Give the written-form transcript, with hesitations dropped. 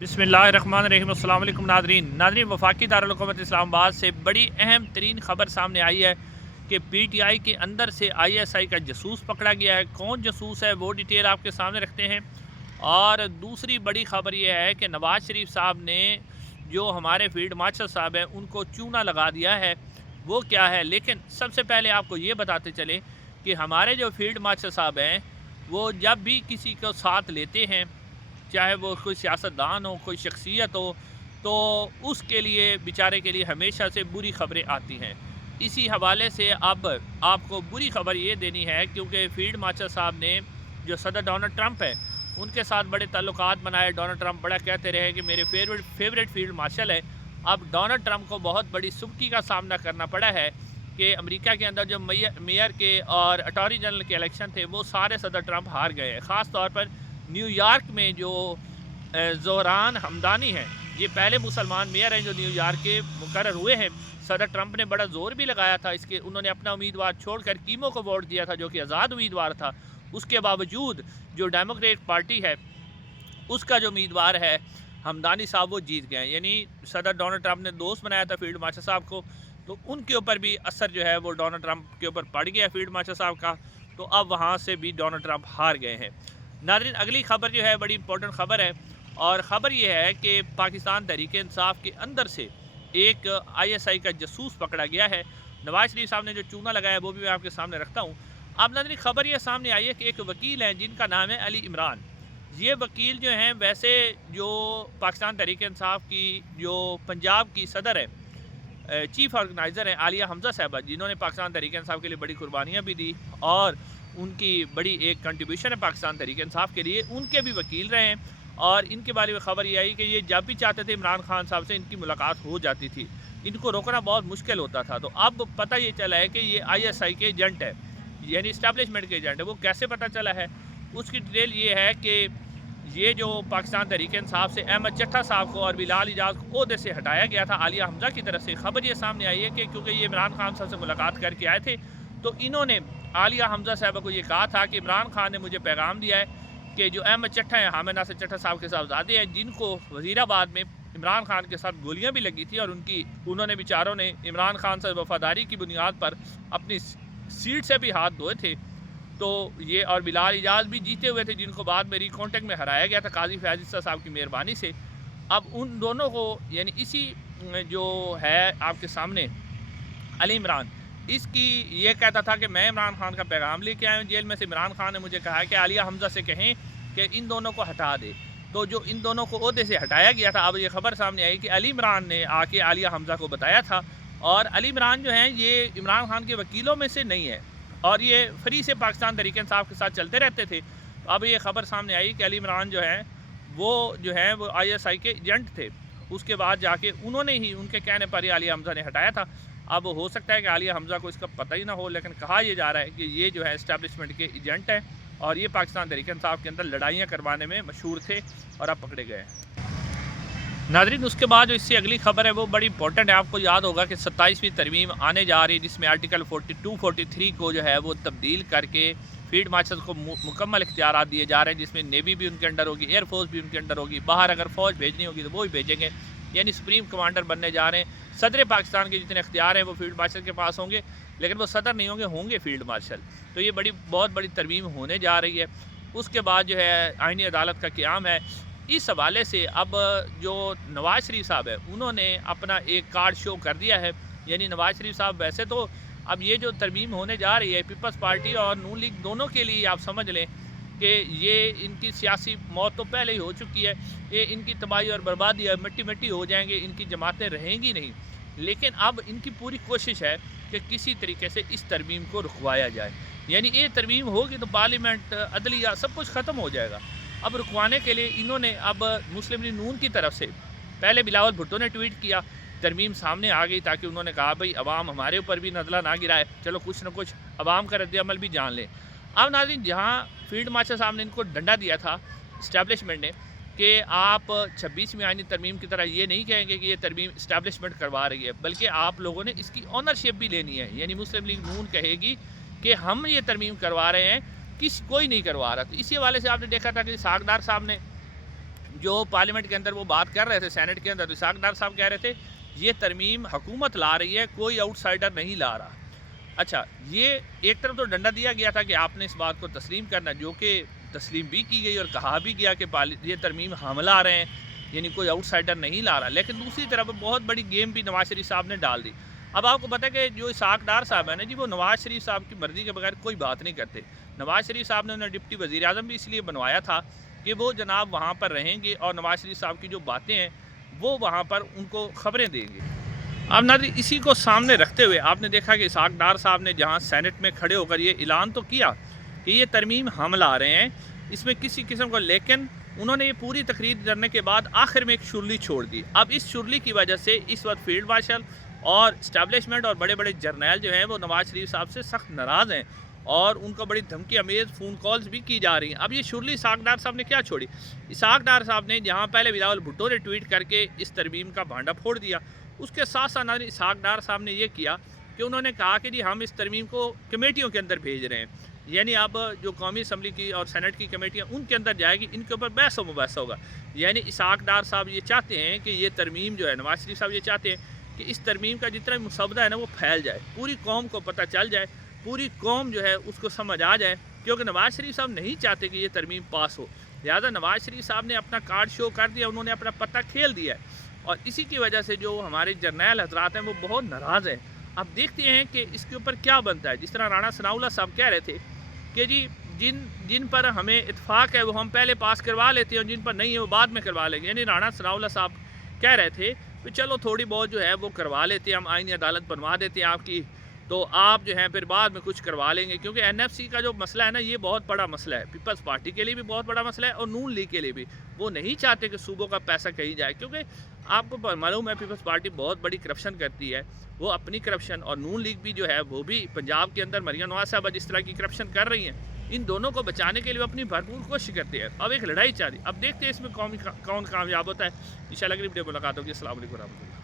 बिस्मिल्लाहिर्रहमानिर्रहीम। अस्सलाम वालेकुम नादरीन वफाकी दारुल-हुकूमत इस्लामाबाद से बड़ी अहम तरीन ख़बर सामने आई है कि PTI के अंदर से ISI का जासूस पकड़ा गया है। कौन जासूस है वो डिटेल आपके सामने रखते हैं। और दूसरी बड़ी ख़बर यह है कि नवाज़ शरीफ साहब ने जो हमारे फील्ड मार्शल साहब हैं उनको चूना लगा दिया है, वो क्या है। लेकिन सबसे पहले आपको ये बताते चले कि हमारे जो फील्ड मार्शल साहब हैं वो जब भी किसी को साथ लेते हैं, चाहे वो कोई सियासतदान हो, कोई शख्सियत हो, तो उसके लिए बेचारे के लिए हमेशा से बुरी ख़बरें आती हैं। इसी हवाले से अब आपको बुरी ख़बर ये देनी है, क्योंकि फील्ड मार्शल साहब ने जो सदर डोनाल्ड ट्रंप है उनके साथ बड़े ताल्लुकात बनाए। डोनाल्ड ट्रंप बड़ा कहते रहे कि मेरे फेवरेट फील्ड मार्शल है। अब डोनाल्ड ट्रंप को बहुत बड़ी सुबकी का सामना करना पड़ा है कि अमेरिका के अंदर जो मेयर के और अटॉर्नी जनरल के इलेक्शन थे वो सारे सदर ट्रंप हार गए हैं। ख़ास तौर पर न्यूयॉर्क में जो ज़ोहरान हमदानी हैं, ये पहले मुसलमान मेयर हैं जो न्यूयॉर्क के मुकर्रर हुए हैं। सदर ट्रंप ने बड़ा ज़ोर भी लगाया था इसके, उन्होंने अपना उम्मीदवार छोड़कर कीमो को वोट दिया था जो कि आज़ाद उम्मीदवार था। उसके बावजूद जो डेमोक्रेट पार्टी है उसका जो उम्मीदवार है हमदानी साहब वो जीत गए। यानी सदर डोनाल्ड ट्रंप ने दोस्त बनाया था फील्ड मार्शल साहब को, तो उनके ऊपर भी असर जो है वो डोनाल्ड ट्रंप के ऊपर पड़ गया फील्ड मार्शल साहब का। तो अब वहाँ से भी डोनाल्ड ट्रंप हार गए हैं। नाज़रीन, अगली ख़बर जो है बड़ी इंपॉर्टेंट ख़बर है, और ख़बर यह है कि पाकिस्तान तहरीक इंसाफ के अंदर से एक ISI का जासूस पकड़ा गया है। नवाज़ शरीफ साहब ने जो चूना लगाया वो भी मैं आपके सामने रखता हूँ। अब नाज़रीन, ख़बर यह सामने आई है कि एक वकील हैं जिनका नाम है अली इमरान। ये वकील जो हैं, वैसे जो पाकिस्तान तहरीक इंसाफ की जो पंजाब की सदर है, चीफ़ ऑर्गेनाइज़र हैं आलिया हमज़ा साहबा, जिन्होंने पाकिस्तान तहरीक इंसाफ के लिए बड़ी कुर्बानियाँ भी दी और उनकी बड़ी एक कंट्रीब्यूशन है पाकिस्तान तहरीक इंसाफ के लिए, उनके भी वकील रहे हैं। और इनके बारे में ख़बर ये आई कि ये जब भी चाहते थे इमरान खान साहब से इनकी मुलाकात हो जाती थी, इनको रोकना बहुत मुश्किल होता था। तो अब पता ये चला है कि ये ISI के एजेंट है, यानी इस्टेब्लिशमेंट के एजेंट है। वो कैसे पता चला है, उसकी डिटेल ये है कि ये जो पाकिस्तान तहरीक इंसाफ से अहमद चट्टा साहब को और बिलाल इजाज़ को ओहदे से हटाया गया था आलिया हमज़ा की तरफ से। ख़बर ये सामने आई है कि क्योंकि ये इमरान खान साहब से मुलाकात करके आए थे, तो इन्होंने आलिया हमज़ा साहब को ये कहा था कि इमरान खान ने मुझे पैगाम दिया है कि जो अहमद चट्टा हैं, हामिद नासिर चट्टा साहब के साहबजादे हैं, जिनको वज़ीराबाद में इमरान खान के साथ गोलियां भी लगी थी और उन्होंने बेचारों ने इमरान खान से वफादारी की बुनियाद पर अपनी सीट से भी हाथ धोए थे। तो ये और बिलाल इजाज़ भी जीते हुए थे, जिनको बाद में रिकॉन्टेक्ट में हराया गया था काजी फैज़ ईसा साहब की मेहरबानी से। अब उन दोनों को, यानी इसी जो है आपके सामने अली इमरान, इसकी ये कहता था कि मैं इमरान खान का पैगाम लेके आया हूँ जेल में से। इमरान खान ने मुझे कहा कि आलिया हमज़ा से कहें कि इन दोनों को हटा दे। तो जो इन दोनों को ओहदे से हटाया गया था, अब ये ख़बर सामने आई कि अली इमरान ने आके आलिया हमज़ा को बताया था। और अली इमरान जो हैं ये इमरान खान के वकीलों में से नहीं है, और ये फ्री से पाकिस्तान तहरीक इंसाफ के साथ चलते रहते थे। तो अब ये ख़बर सामने आई कि अली इमरान जो हैं वो ISI के एजेंट थे। उसके बाद जाके उन्होंने ही, उनके कहने पर ही आलिया हमज़ा ने हटाया था। अब हो सकता है कि आलिया हमज़ा को इसका पता ही ना हो, लेकिन कहा यह जा रहा है कि ये जो है इस्टेब्लिशमेंट के एजेंट हैं और ये पाकिस्तान तहरीक इंसाफ के अंदर लड़ाइयाँ करवाने में मशहूर थे और अब पकड़े गए हैं। नाज़रीन, उसके बाद जो इससे अगली ख़बर है वो बड़ी इंपॉर्टेंट है। आपको याद होगा कि 27वीं तरमीम आने जा रही है, जिसमें आर्टिकल 42-43 को जो है वो तब्दील करके फील्ड मार्शल को मुकम्मल इख्तियारात दिए जा रहे हैं, जिसमें नेवी भी उनके अंडर होगी, एयरफोर्स भी उनके अंडर होगी, बाहर अगर फ़ौज भेजनी होगी तो वो भी भेजेंगे। यानी सुप्रीम कमांडर बनने जा रहे हैं। सदर पाकिस्तान के जितने इख्तियार हैं वो फील्ड मार्शल के पास होंगे, लेकिन वो सदर नहीं होंगे फील्ड मार्शल। तो ये बहुत बड़ी तरमीम होने जा रही है। उसके बाद जो है आईनी अदालत का क़याम है। इस हवाले से अब जो नवाज़ शरीफ साहब है उन्होंने अपना एक कार्ड शो कर दिया है। यानी नवाज़ शरीफ साहब, वैसे तो अब ये जो तरमीम होने जा रही है पीपल्स पार्टी और नून लीग दोनों के लिए, आप समझ लें कि ये इनकी सियासी मौत तो पहले ही हो चुकी है। ये इनकी तबाही और बर्बादी है, मिट्टी मिट्टी हो जाएंगे, इनकी जमातें रहेंगी नहीं। लेकिन अब इनकी पूरी कोशिश है कि किसी तरीके से इस तरमीम को रुकवाया जाए। यानी ये तरमीम होगी तो पार्लियामेंट, अदलिया, सब कुछ ख़त्म हो जाएगा। अब रुकवाने के लिए इन्होंने अब मुस्लिम लीग नून की तरफ से पहले बिलावल भुट्टो ने ट्वीट किया, तरमीम सामने आ गई, ताकि उन्होंने कहा भाई अवाम हमारे ऊपर भी नज़ला ना गिराए, चलो कुछ न कुछ अवाम का रद्द-ए-अमल भी जान लें। अब नाज़रीन, जहाँ फील्ड मार्शल साहब ने इनको डंडा दिया था इस्टेब्लिशमेंट ने कि आप 26वीं आईनी तरमीम की तरह ये नहीं कहेंगे कि ये तरमीम इस्टेब्लिशमेंट करवा रही है, बल्कि आप लोगों ने इसकी ऑनरशिप भी लेनी है। यानी मुस्लिम लीग नून कहेगी कि हम ये तरमीम करवा रहे हैं, कोई नहीं करवा रहा। तो इसी हवाले से आपने देखा था कि सागदार साहब ने جو پارلیمنٹ کے اندر وہ بات کر رہے تھے سینٹ کے اندر، اسحاق ڈار صاحب کہہ رہے تھے یہ ترمیم حکومت لا رہی ہے، کوئی آؤٹ سائڈر نہیں لا رہا۔ اچھا، یہ ایک طرف تو ڈنڈا دیا گیا تھا کہ آپ نے اس بات کو تسلیم کرنا، جو کہ تسلیم بھی کی گئی اور کہا بھی گیا کہ یہ ترمیم ہم لا رہے ہیں، یعنی کوئی آؤٹ سائڈر نہیں لا رہا۔ لیکن دوسری طرف بہت بڑی گیم بھی نواز شریف صاحب نے ڈال دی۔ اب آپ کو پتہ ہے کہ جو اسحاق ڈار صاحب ہیں نا جی، وہ نواز شریف صاحب کی مرضی کے بغیر کوئی بات نہیں کرتے۔ نواز شریف صاحب نے انہیں ڈپٹی وزیر اعظم بھی اس لیے بنوایا تھا کہ وہ جناب وہاں پر رہیں گے اور نواز شریف صاحب کی جو باتیں ہیں وہ وہاں پر ان کو خبریں دیں گے۔ اب ناظرین، اسی کو سامنے رکھتے ہوئے آپ نے دیکھا کہ اسحاق ڈار صاحب نے جہاں سینٹ میں کھڑے ہو کر یہ اعلان تو کیا کہ یہ ترمیم ہم لا رہے ہیں، اس میں کسی قسم کو، لیکن انہوں نے یہ پوری تقریر کرنے کے بعد آخر میں ایک شرلی چھوڑ دی۔ اب اس شرلی کی وجہ سے اس وقت فیلڈ مارشل اور اسٹیبلشمنٹ اور بڑے بڑے جرنیل جو ہیں وہ نواز شریف صاحب سے سخت ناراض ہیں اور ان کو بڑی دھمکی امیز فون کالز بھی کی جا رہی ہیں۔ اب یہ شرلی اسحاق ڈار صاحب نے کیا چھوڑی؟ اسحاق ڈار صاحب نے جہاں پہلے بلاول بھٹو نے ٹویٹ کر کے اس ترمیم کا بھانڈا پھوڑ دیا، اس کے ساتھ ساتھ ناظرین اسحاق ڈار صاحب نے یہ کیا کہ انہوں نے کہا کہ جی ہم اس ترمیم کو کمیٹیوں کے اندر بھیج رہے ہیں، یعنی اب جو قومی اسمبلی کی اور سینٹ کی کمیٹیاں ان کے اندر جائے گی، ان کے اوپر بحث و مباحثہ ہوگا۔ یعنی اسحاق ڈار صاحب یہ چاہتے ہیں کہ یہ ترمیم جو ہے، نواز شریف صاحب یہ چاہتے ہیں کہ اس ترمیم کا جتنا بھی مسودہ ہے نا وہ پھیل جائے، پوری قوم کو پتہ چل جائے، پوری قوم جو ہے اس کو سمجھ آ جائے، کیونکہ نواز شریف صاحب نہیں چاہتے کہ یہ ترمیم پاس ہو۔ لہٰذا نواز شریف صاحب نے اپنا کارڈ شو کر دیا، انہوں نے اپنا پتہ کھیل دیا ہے، اور اسی کی وجہ سے جو ہمارے جرنیل حضرات ہیں وہ بہت ناراض ہیں۔ اب دیکھتے ہیں کہ اس کے اوپر کیا بنتا ہے۔ جس طرح رانا ثناء اللہ صاحب کہہ رہے تھے کہ جی جن پر ہمیں اتفاق ہے وہ ہم پہلے پاس کروا لیتے ہیں اور جن پر نہیں ہے وہ بعد میں کروا لیں گے، یعنی رانا ثناء اللہ صاحب کہہ رہے تھے کہ چلو تھوڑی بہت جو ہے وہ کروا لیتے ہیں، ہم آئینی عدالت بنوا دیتے ہیں آپ کی، تو آپ جو ہیں پھر بعد میں کچھ کروا لیں گے، کیونکہ این ایف سی کا جو مسئلہ ہے نا یہ بہت بڑا مسئلہ ہے، پیپلز پارٹی کے لیے بھی بہت بڑا مسئلہ ہے اور نون لیگ کے لیے بھی۔ وہ نہیں چاہتے کہ صوبوں کا پیسہ کہیں جائے، کیونکہ آپ کو معلوم ہے پیپلز پارٹی بہت بڑی کرپشن کرتی ہے، وہ اپنی کرپشن، اور نون لیگ بھی جو ہے وہ بھی پنجاب کے اندر مریم نواز صاحبہ جس طرح کی کرپشن کر رہی ہیں، ان دونوں کو بچانے کے لیے وہ اپنی بھرپور کوشش کرتے ہیں۔ اب ایک لڑائی چل رہی، اب دیکھتے ہیں اس میں کون کامیاب ہوتا ہے۔ انشاءاللہ اگلی ویڈیو ملاقات ہوگی۔ السلام علیکم ورحمۃ اللہ۔